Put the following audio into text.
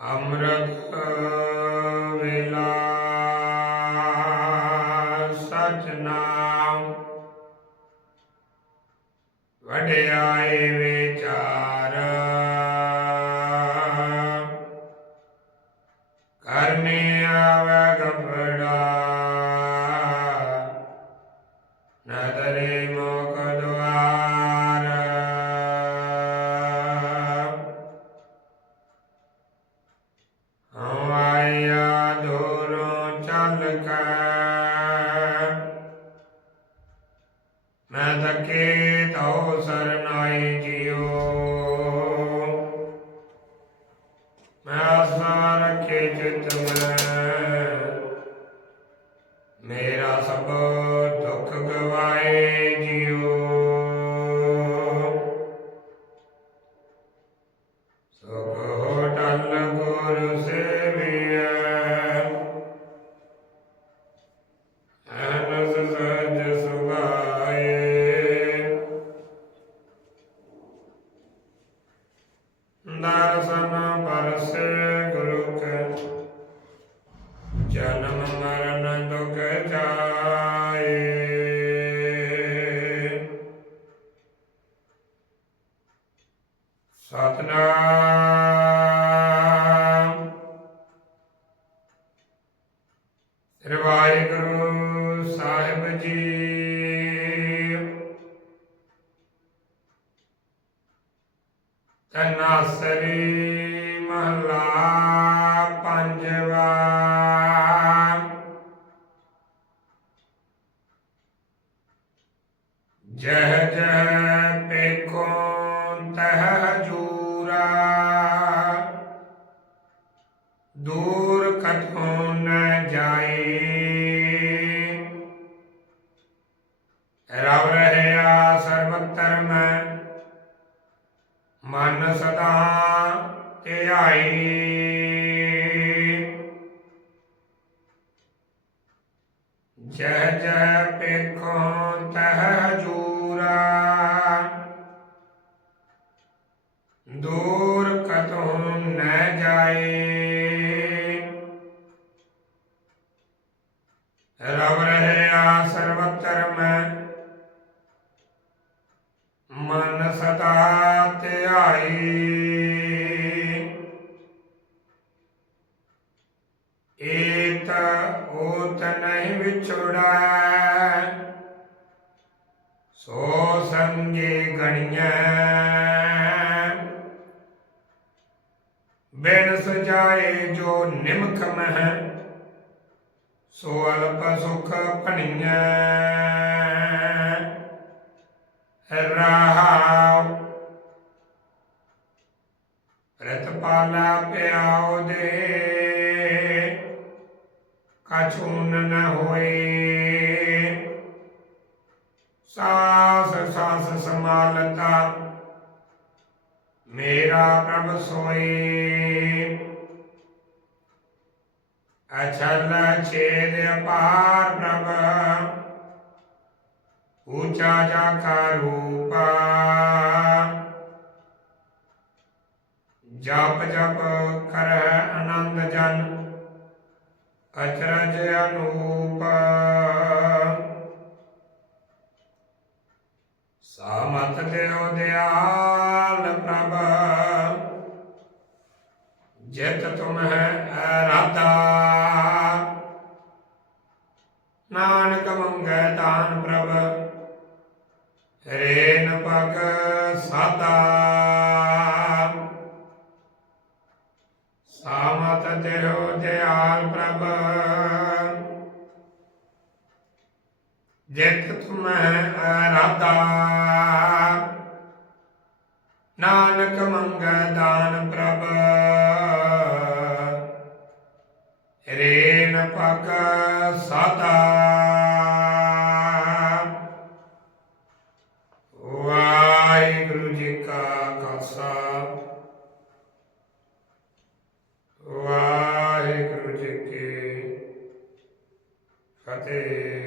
ਅੰਮ੍ਰਿਤ ਵੇਲਾ ਸਚ ਨਾਮ। ਵਡਿਆਈ ਵਿਚਾਰ। ਕਰਨੇ ਆਵੇ ਕਪੜਾ ਮੈਂ ਤੱਕੇ ਤਉ ਸਰਨਾਈ ਜਿਉ ਮੈਂ ਆਸਾ ਰੱਖੇ ਚਿਤ ਮੈਂ ਸਤਨਾਮ। ਸ੍ਰੀ ਵਾਹਿਗੁਰੂ ਸਾਹਿਬ ਜੀ। ਤਨਾਸਰੀ ਮਹਲਾ ਪੰਜਵਾ। ਜਹ ਜਹ ਧਿਆਈ ਜਹ ਜਹ ਪੇਖੋ ਤਹ ਜੂਰਾ। ਦੂਰ ਕਤਹੁ ਨ ਜਾਏ। ਰਵ नहीं बिछुड़ा सो संगे गणिय। बिन सजाए जो निमख मह, सो अल्प सुख पनिय राहाव रतपाला प्याओ दे। ਕਛੂਨ ਨ ਹੋਏ। ਸਾਸ ਸਾਸ ਸਮਾਲਤਾ ਮੇਰਾ ਪ੍ਰਭ ਸੋਏ। ਅਛਲ ਛੇਦ ਅਪਾਰ ਪ੍ਰਭ। ਊਚਾ ਜਾਖਾ ਰੂਪਾ। ਜਪ ਜਪ ਕਰਹਿ ਆਨੰਦ ਜਨ। ਅਚਰਜ ਅਨੂਪ ਸਾਮਤ ਦੇਉ ਦਿਆਲ ਪ੍ਰਭ। ਜਿਤ ਤੁਮ ਹੈ ਅਰਾਧਾ। ਨਾਨਕ ਮੰਗੈ ਦਾਨ ਪ੍ਰਭ। ਰੇਨ ਪਗ ਸਾਦਾ। ਜਿਤ ਤੁਮ ਅਰਾਧਾ। ਨਾਨਕ ਮੰਗੈ ਦਾਨ ਪ੍ਰਭ। ਰੇਨ ਪਕ ਸਾਦਾ। ਵਾਹਿਗੁਰੂ ਜੀ ਕਾ ਖਾਲਸਾ। ਵਾਹਿਗੁਰੂ ਜੀ ਕੀ ਫਤਿਹ।